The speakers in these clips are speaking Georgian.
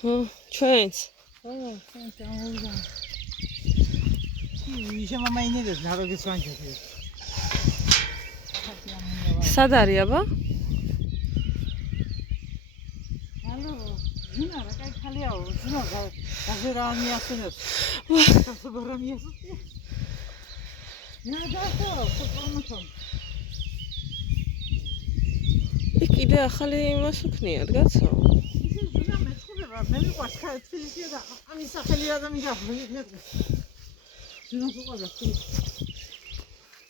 ჩვენს. ჩვენს ამოვიდა. ისე მომაინერეს ნაროგის ვანჯები. სად არის აბა? Zina, kaj khaliao, zina, gazerani asenებს. გასაბარანი ასეთი. ნადასო, სოპრომოთონ. იქ კიდე ახალი იმას უქნიათ, გაცო? ისე ზუნა მეწყდება, მე მიყვარს თბილისია და ამის სახელი ადამიანი გახდა. ზუნა უყვარდა თბილისი.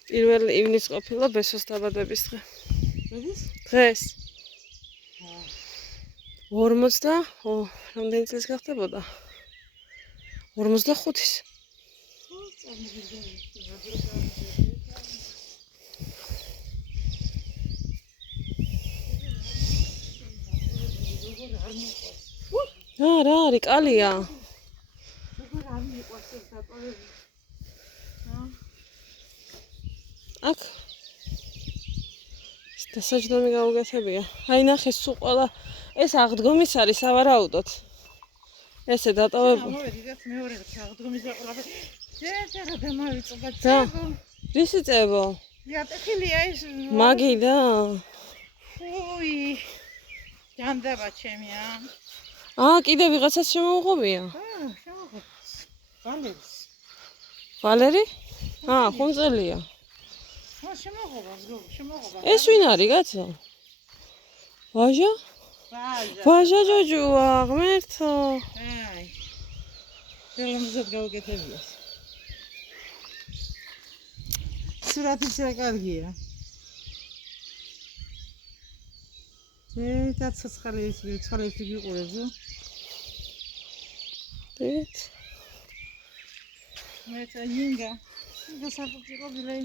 1 ივნის ყოფილა ბესოს დაბადების დღე. როდის? დღეს. 40 რამდენი წელს გახდებოდა? 45-ის. რა არის კალია? აქ დასაჯდომი გაუგეთებია. აი ნახე სულ ყველა ეს აღდგომის არის სავარაუდოდ. ესე დატოვებული. მოვედი და მეორე აღდგომის და ყველაფერი. ჯერჯერა დამავიწყდა წებო. რისი წებო? იატეხილია ის. მაგი და. უი. ჯანდება ჩემია. კიდე ვიღაცას შემოუღობია? შემოღობ. ვალერის. ვალერი? ხუნწელია. შემოღობა. ეს ვინ არის კაცო? ვაჟა? ვაჟა ჯოჯოა, ღმერთო. აი. დელომზად გავუკეთებია. სურათი რა კარგია. და ცოცხალი ის ცოლები გიყურებო. დეთ. მე ცა ინგა. ინგა საფუძველი